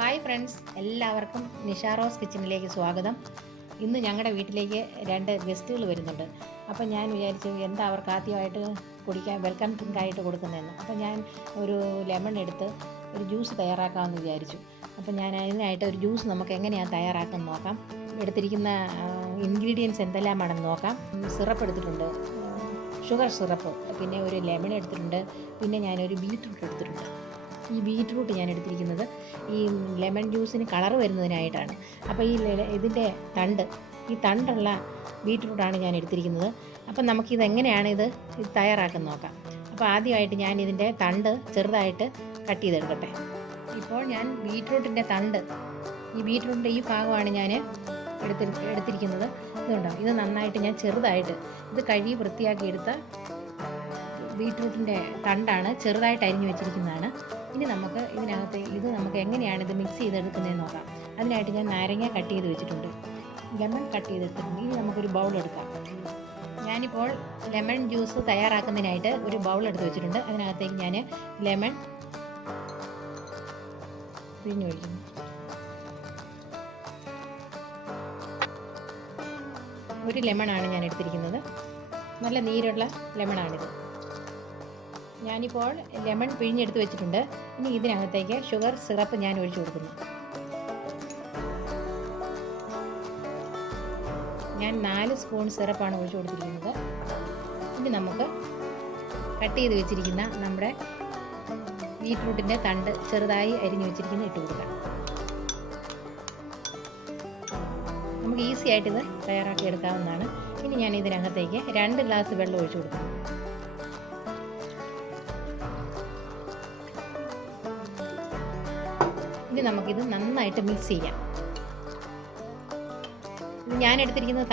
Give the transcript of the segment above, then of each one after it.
Hi friends, എല്ലാവർക്കും Nisha rose കിച്ചണിലേക്ക് സ്വാഗതം. ഇന്ന് ഞങ്ങളുടെ വീട്ടിലേക്ക് 2 ഗസ്റ്റുകൾ വരുന്നുണ്ട്. അപ്പോൾ ഞാൻ വിചാരിച്ചു എന്താ അവർക്ക് ആദ്യമായിട്ട് കുടിക്കാൻ വെൽക്കം ഡ്രിങ്ക് ആയിട്ട് കൊടുക്കുന്നതെന്ന്. അപ്പോൾ ഞാൻ ഒരു ലെമൺ എടുത്ത് ഒരു ജ്യൂസ് തയ്യാറാക്കാമെന്ന് വിചാരിച്ചു. അപ്പോൾ ഞാൻ അതിനായിട്ട് ഒരു ജ്യൂസ് നമുക്ക് എങ്ങനെയാണ് തയ്യാറാക്കുന്നത് നോക്കാം. എടുത്തിരിക്കുന്ന ഇൻഗ്രീഡിയൻസ് എന്തെല്ലാമാണെന്ന് നോക്കാം. സിറപ്പ് എടുത്തിട്ടുണ്ട്, ഷുഗർ സിറപ്പ്, പിന്നെ ഒരു ലെമൺ എടുത്തിട്ടുണ്ട്, പിന്നെ ഞാനൊരു ബീറ്റ്റൂട്ട് എടുത്തിട്ടുണ്ട്. ഈ ബീറ്റ്റൂട്ട് ഞാൻ എടുത്തിരിക്കുന്നത് ഈ ലെമൺ ജ്യൂസിന് കളർ വരുന്നതിനായിട്ടാണ്. അപ്പോൾ ഇതിൻ്റെ തണ്ടുള്ള ബീറ്റ്റൂട്ടാണ് ഞാൻ എടുത്തിരിക്കുന്നത്. അപ്പം നമുക്കിതെങ്ങനെയാണ് ഇത് തയ്യാറാക്കുന്നത് നോക്കാം. അപ്പോൾ ആദ്യമായിട്ട് ഞാൻ ഇതിൻ്റെ തണ്ട് ചെറുതായിട്ട് കട്ട് ചെയ്തെടുക്കട്ടെ. ഇപ്പോൾ ഞാൻ ബീറ്റ്റൂട്ടിൻ്റെ ഈ ബീറ്റ്റൂട്ടിൻ്റെ ഈ ഭാഗമാണ് ഞാൻ എടുത്തിരിക്കുന്നത്. ഇതുണ്ടോ, ഇത് നന്നായിട്ട് ഞാൻ ചെറുതായിട്ട് ഇത് കഴുകി വൃത്തിയാക്കി എടുത്ത ബീറ്റ്റൂട്ടിൻ്റെ തണ്ടാണ്, ചെറുതായിട്ട് അരിഞ്ഞു വെച്ചിരിക്കുന്നതാണ്. ഇനി നമുക്ക് ഇത് നമുക്ക് എങ്ങനെയാണ് ഇത് മിക്സ് ചെയ്തെടുക്കുന്നതെന്ന് നോക്കാം. അതിനായിട്ട് ഞാൻ നാരങ്ങ കട്ട് ചെയ്ത് വെച്ചിട്ടുണ്ട്, ലെമൺ കട്ട് ചെയ്തെടുത്തിട്ടുണ്ട്. ഇനി നമുക്കൊരു ബൗൾ എടുക്കാം. ഞാനിപ്പോൾ ലെമൺ ജ്യൂസ് തയ്യാറാക്കുന്നതിനായിട്ട് ഒരു ബൗൾ എടുത്ത് വെച്ചിട്ടുണ്ട്. അതിനകത്തേക്ക് ഞാൻ ലെമൺ പിഴിഞ്ഞൊഴിക്കുന്നു. ഒരു ലെമണാണ് ഞാൻ എടുത്തിരിക്കുന്നത്, നല്ല നീരുള്ള ലെമണാണിത്. ഞാനിപ്പോൾ ലെമൺ പിഴിഞ്ഞെടുത്ത് വെച്ചിട്ടുണ്ട്. ഇനി ഇതിനകത്തേക്ക് ഷുഗർ സിറപ്പ് ഞാൻ ഒഴിച്ചു കൊടുക്കുന്നു. ഞാൻ 4 സ്പൂൺ സിറപ്പാണ് ഒഴിച്ചു കൊടുത്തിരിക്കുന്നത്. ഇനി നമുക്ക് കട്ട് ചെയ്ത് വെച്ചിരിക്കുന്ന നമ്മുടെ ബീറ്റ്റൂട്ടിൻ്റെ തണ്ട് ചെറുതായി അരിഞ്ഞു വെച്ചിരിക്കുന്ന ഇട്ട് കൊടുക്കാം. നമുക്ക് ഈസി ആയിട്ട് ഇത് തയ്യാറാക്കി എടുക്കാവുന്നതാണ്. ഇനി ഞാൻ ഇതിനകത്തേക്ക് 2 ഗ്ലാസ് വെള്ളം ഒഴിച്ചു കൊടുക്കുന്നു. ഇനി നമുക്കിത് നന്നായിട്ട് മിക്സ് ചെയ്യാം. ഞാൻ എടുത്തിരിക്കുന്നത്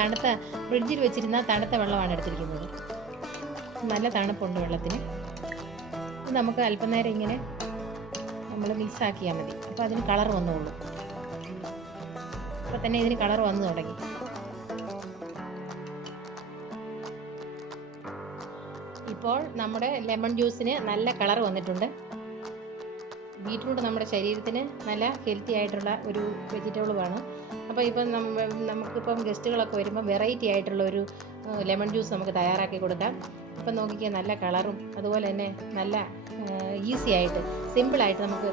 ഫ്രിഡ്ജിൽ വെച്ചിരുന്ന തണുത്ത വെള്ളമാണ് എടുത്തിരിക്കുന്നത്. നല്ല തണുപ്പുണ്ട് വെള്ളത്തിന്. ഇത് നമുക്ക് അല്പനേരം ഇങ്ങനെ നമ്മൾ മിക്സ് ആക്കിയാൽ മതി. അപ്പോൾ അതിന് കളർ വന്നോളൂ. അപ്പോൾ തന്നെ ഇതിന് കളർ വന്നു തുടങ്ങി. ഇപ്പോൾ നമ്മുടെ ലെമൺ ജ്യൂസിന് നല്ല കളർ വന്നിട്ടുണ്ട്. ബീറ്റ്റൂട്ട് നമ്മുടെ ശരീരത്തിന് നല്ല ഹെൽത്തി ആയിട്ടുള്ള ഒരു വെജിറ്റബിളുമാണ്. അപ്പോൾ ഇപ്പം നമുക്കിപ്പം ഗസ്റ്റുകളൊക്കെ വരുമ്പോൾ വെറൈറ്റി ആയിട്ടുള്ള ഒരു ലെമൺ ജ്യൂസ് നമുക്ക് തയ്യാറാക്കി കൊടുക്കാം. ഇപ്പം നോക്കിക്കാൻ നല്ല കളറും അതുപോലെ തന്നെ നല്ല ഈസി ആയിട്ട് സിമ്പിളായിട്ട് നമുക്ക്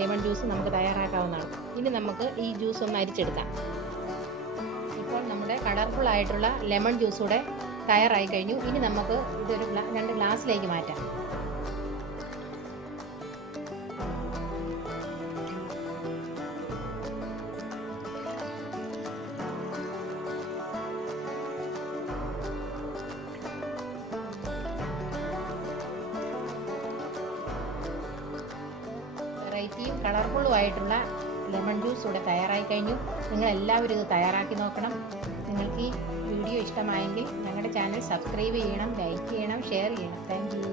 ലെമൺ ജ്യൂസ് നമുക്ക് തയ്യാറാക്കാവുന്നതാണ്. ഇനി നമുക്ക് ഈ ജ്യൂസ് ഒന്ന് അരിച്ചെടുക്കാം. ഇപ്പോൾ നമ്മുടെ കളർഫുൾ ആയിട്ടുള്ള ലെമൺ ജ്യൂസ് കൂടെ തയ്യാറായി കഴിഞ്ഞു. ഇനി നമുക്ക് ഇതൊരു 2 ഗ്ലാസ്സിലേക്ക് മാറ്റാം. വെറൈറ്റിയും കളർഫുള്ളും ആയിട്ടുള്ള ലെമൺ ജ്യൂസ് ഇവിടെ തയ്യാറായി കഴിഞ്ഞു. നിങ്ങളെല്ലാവരും ഇത് തയ്യാറാക്കി നോക്കണം. നിങ്ങൾക്ക് ഈ വീഡിയോ ഇഷ്ടമായെങ്കിൽ ഞങ്ങളുടെ ചാനൽ സബ്സ്ക്രൈബ് ചെയ്യണം, ലൈക്ക് ചെയ്യണം, ഷെയർ ചെയ്യണം. Thank you.